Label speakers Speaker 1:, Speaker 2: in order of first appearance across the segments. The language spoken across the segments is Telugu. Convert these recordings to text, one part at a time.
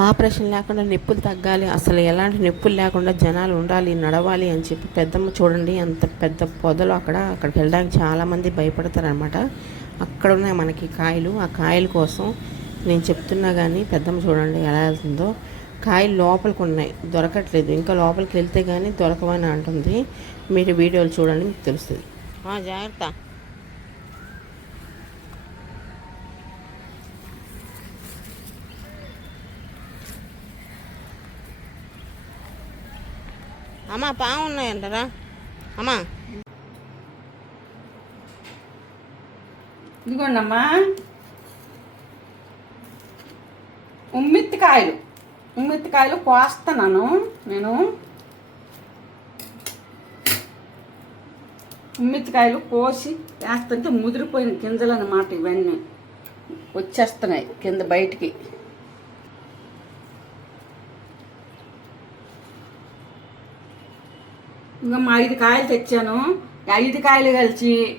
Speaker 1: ఆపరేషన్ లేకుండా నొప్పులు తగ్గాలి. అసలు ఎలాంటి నొప్పులు లేకుండా జనాలు ఉండాలి నడవాలి అని చెప్పి పెద్దమ్మ చూడండి అంత పెద్ద పొదలు అక్కడ అక్కడికి వెళ్ళడానికి చాలామంది భయపడతారనమాట అక్కడ ఉన్నాయి మనకి కాయలు. ఆ కాయల కోసం నేను చెప్తున్నా కానీ పెద్దమ్మ చూడండి ఎలా వెళ్తుందో. కాయలు లోపలికి ఉన్నాయి దొరకట్లేదు. ఇంకా లోపలికి వెళ్తే కానీ దొరకవని అంటుంది. మీరు వీడియోలు చూడండి మీకు తెలుస్తుంది. ఆ, జాగ్రత్త. అమ్మా పాము ఉన్నాయంటారా. అమ్మా.
Speaker 2: ఇదిగోండమ్మా. ఉమ్మిత్తికాయలు. ఉమ్మిత్తికాయలు కోస్తున్నాను నేను. ఉమ్మిత్తికాయలు కోసి వేస్తుంటే ముదిరిపోయిన గింజలు అన్నమాట ఇవన్నీ. వచ్చేస్తున్నాయి కింద బయటికి. ఇంకా మా ఐదు కాయలు తెచ్చాను. ఐదు కాయలు కలిసి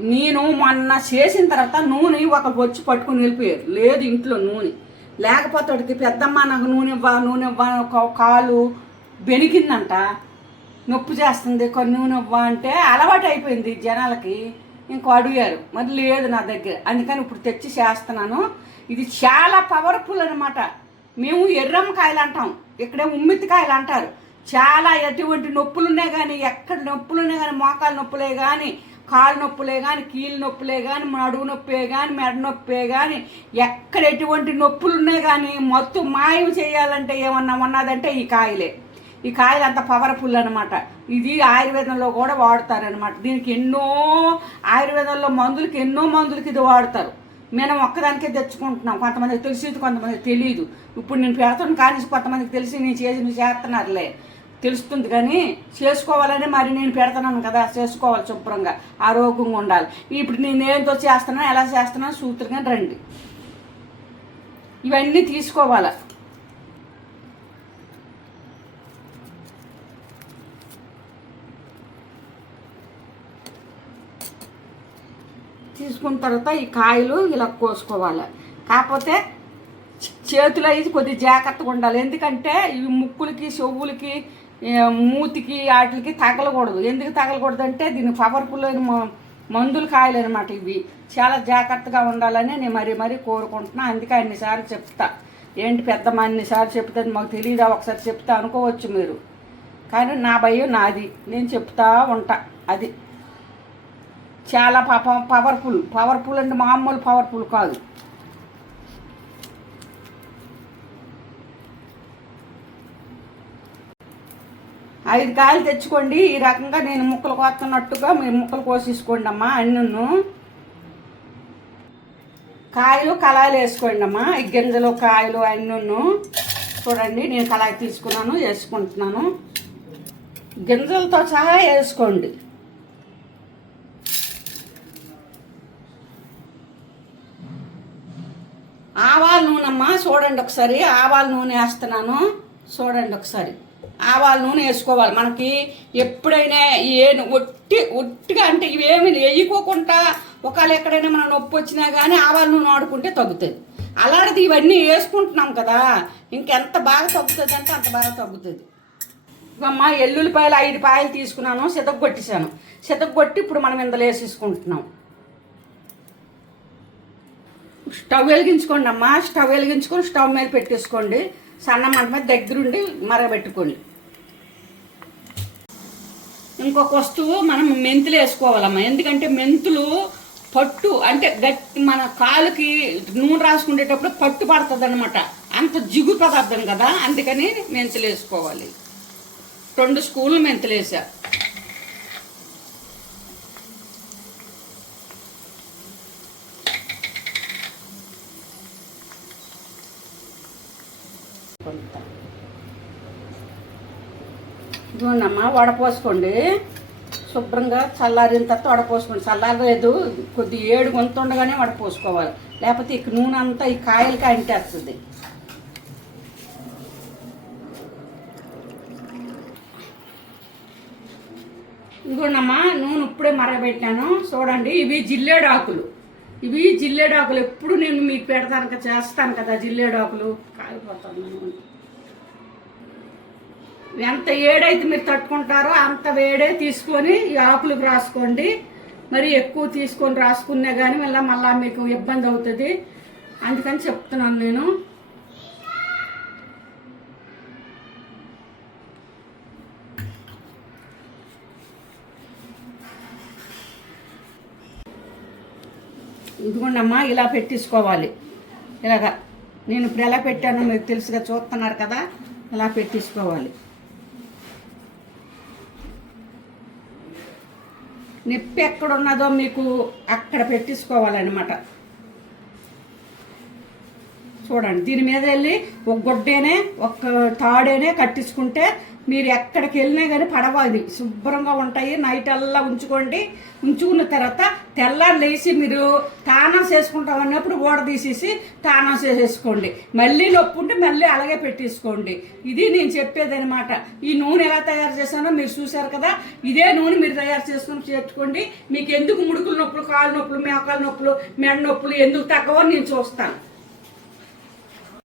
Speaker 2: నేను మొన్న చేసిన తర్వాత నూనె ఒకరు వచ్చి పట్టుకుని వెళ్ళిపోయారు. లేదు ఇంట్లో నూనె. లేకపోతే వాడికి పెద్దమ్మ నాకు నూనె ఇవ్వ నూనె ఇవ్వ ఒక కాలు బెనికిందంట. నొప్పి చేస్తుంది కొన్ని నూనె ఇవ్వ అంటే అలవాటు అయిపోయింది జనాలకి. ఇంకో అడిగారు. మరి లేదు నా దగ్గర. అందుకని ఇప్పుడు తెచ్చి చేస్తున్నాను. ఇది చాలా పవర్ఫుల్ అనమాట మేము ఎర్రమ్మకాయలు అంటాం. ఇక్కడే ఉమ్మిత్తికాయలు అంటారు. చాలా ఎటువంటి నొప్పులు ఉన్నాయి కానీ ఎక్కడ నొప్పులు ఉన్నాయి కానీ మోకాలు నొప్పులే కానీ కాలు నొప్పులే కానీ కీళ్ళ నొప్పులే కానీ నడువు నొప్పే కానీ మెడ నొప్పే కానీ ఎక్కడ ఎటువంటి నొప్పులున్నాయి కానీ మొత్తం మాయం చేయాలంటే ఏమన్నా ఉన్నదంటే ఈ కాయలే. ఈ కాయలు అంత పవర్ఫుల్ అనమాట ఇది ఆయుర్వేదంలో కూడా వాడతారనమాట దీనికి ఎన్నో ఆయుర్వేదంలో మందులకి ఎన్నో మందులకి ఇది వాడతారు. మనం ఒక్కదానికే తెచ్చుకుంటున్నాం. కొంతమందికి తెలిసి కొంతమందికి తెలియదు ఇప్పుడు నేను పెడతాను కానీ కొంతమందికి తెలిసి నేను చేసి నువ్వు చేస్తున్నారులే. తెలుస్తుంది కానీ చేసుకోవాలని మరి నేను పెడతాను కదా చేసుకోవాలి శుభ్రంగా ఆరోగ్యంగా ఉండాలి. ఇప్పుడు నేను ఏంతో చేస్తున్నాను ఎలా చేస్తున్నాను సూత్రంగా రండి. ఇవన్నీ తీసుకోవాలి? తీసుకున్న తర్వాత ఈ కాయలు ఇలా కోసుకోవాలి. కాకపోతే చేతులు అయితే కొద్దిగా జాగ్రత్తగా ఉండాలి. ఎందుకంటే ఇవి ముక్కులకి చెవులకి మూతికి వాటికి తగలకూడదు. ఎందుకు తగలకూడదు అంటే దీనికి పవర్ఫుల్ అయిన మందులు కాయలు అనమాట ఇవి. చాలా జాగ్రత్తగా ఉండాలని నేను మరీ మరీ కోరుకుంటున్నా. అందుకే అన్నిసార్లు చెప్తా. ఏంటి పెద్దమ్మ అన్నిసార్లు చెప్తే మాకు తెలియదా ఒకసారి చెప్తా అనుకోవచ్చు మీరు. కానీ నా భయం నాది. నేను చెప్తా ఉంటా. అది. చాలా పవర్ఫుల్ పవర్ఫుల్ అంటే మామూలు పవర్ఫుల్ కాదు. ఐదు కాయలు తెచ్చుకోండి. ఈ రకంగా నేను ముక్కలు కోస్తున్నట్టుగా మీరు ముక్కలు కోసేసుకోండి అమ్మా. అన్నును కాయలు కళాయిలు వేసుకోండి అమ్మా. ఈ గింజలు కాయలు అన్నును చూడండి. నేను కళాయి తీసుకున్నాను వేసుకుంటున్నాను. గింజలతో సహా వేసుకోండి. ఆవాల నూనె అమ్మా. చూడండి ఒకసారి. ఆవాల నూనె వేస్తున్నాను. చూడండి ఒకసారి. ఆవాల నూనె వేసుకోవాలి. మనకి ఎప్పుడైనా ఏ ఒట్టి ఒట్టిగా అంటే ఇవేమి వేయకోకుండా ఒకవేళ ఎక్కడైనా మనం నొప్పి వచ్చినా కానీ ఆవాల నూనె వాడుకుంటే తగ్గుతుంది అలాంటిది ఇవన్నీ వేసుకుంటున్నాం కదా ఇంకెంత బాగా తగ్గుతుంది అంటే అంత బాగా తగ్గుతుంది. అమ్మ ఎల్లుల్లిపాయలు ఐదు పాయలు తీసుకున్నాను సితగొట్టేశాను సితగొట్టి ఇప్పుడు మనం ఇందులో వేసేసుకుంటున్నాం. స్టవ్ వెలిగించుకోండి అమ్మా స్టవ్ వెలిగించుకొని స్టవ్ మీద పెట్టేసుకోండి. సన్న మంట మీద దగ్గరుండి మరగబెట్టుకోండి. ఇంకొక వస్తువు మనం మెంతులు వేసుకోవాలమ్మా. ఎందుకంటే మెంతులు పట్టు అంటే గట్టి మన కాలుకి నూనె రాసుకునేటప్పుడు పట్టు పడుతుంది అనమాట అంత జిగు పదార్థం కదా అందుకని మెంతులు వేసుకోవాలి. రెండు స్కూళ్ళు మెంతులు వేసా. కొంత. ఇదిగోండమ్మా వడపోసుకోండి శుభ్రంగా చల్లారిన తర్వాత వడపోసుకోండి చల్లారలేదు కొద్ది ఏడు గొంతు ఉండగానే వడపోసుకోవాలి లేకపోతే ఇక నూనె అంతా ఈ కాయలకి అంటేస్తుంది. ఇదిగోండమ్మా నూనె ఇప్పుడే మరగబెట్టాను. చూడండి ఇవి జిల్లేడు ఆకులు. ఇవి జిల్లేడాకులు ఎప్పుడు నేను మీకు పెడతాను కదా చేస్తాను కదా జిల్లేడాకులు కాలిపోతాను ఎంత ఏడైతే మీరు తట్టుకుంటారో అంత వేడే తీసుకొని ఈ ఆకులకు రాసుకోండి. మరి ఎక్కువ తీసుకొని రాసుకున్నా కానీ మళ్ళీ మళ్ళీ మీకు ఇబ్బంది అవుతుంది. అందుకని చెప్తున్నాను నేను. ఇదిగోండమ్మా ఇలా పెట్టించుకోవాలి. ఇలాగా నేను ఇప్పుడు ఎలా పెట్టానో మీకు తెలుసుగా చూస్తున్నారు కదా ఇలా పెట్టించుకోవాలి. నొప్పి ఎక్కడ ఉన్నదో మీకు అక్కడ పెట్టించుకోవాలన్నమాట. చూడండి. దీని మీద వెళ్ళి ఒక గుడ్డేనే ఒక తాడేనే కట్టించుకుంటే మీరు ఎక్కడికి వెళ్ళినా కానీ పడవది శుభ్రంగా ఉంటాయి. నైట్ అల్లా ఉంచుకోండి. ఉంచుకున్న తర్వాత తెల్లారి లేచి మీరు తానం చేసుకుంటాం అన్నప్పుడు ఓడ తీసేసి తానం చేసేసుకోండి. మళ్ళీ నొప్పి ఉంటే మళ్ళీ అలాగే పెట్టేసుకోండి. ఇది నేను చెప్పేది అనమాట ఈ నూనె ఎలా తయారు చేశానో మీరు చూశారు కదా? ఇదే నూనె మీరు తయారు చేసుకుని చేర్చుకోండి. మీకు ఎందుకు ముడుకుల నొప్పులు కాళ్ళ నొప్పులు మేకాల నొప్పులు మెడ నొప్పులు ఎందుకు తగ్గవో నేను చూస్తాను.